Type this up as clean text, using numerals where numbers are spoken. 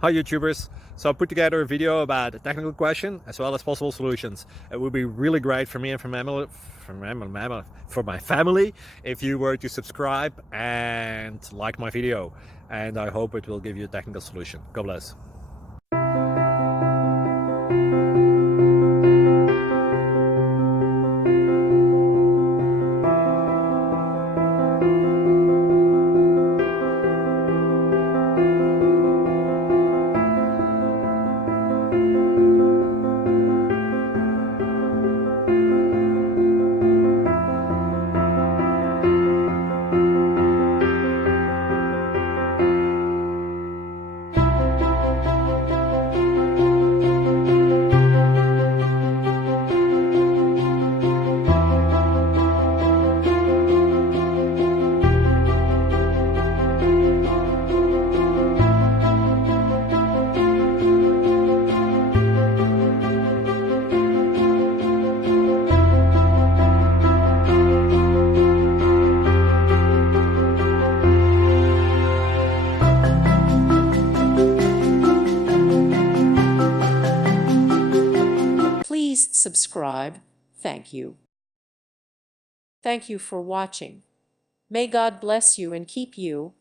Hi YouTubers. So I put together a video about a technical question as well as possible solutions. It would be really great for me and for my family if you were to subscribe and like my video. And I hope it will give you a technical solution. God bless. Please subscribe. Thank you. Thank you for watching. May God bless you and keep you.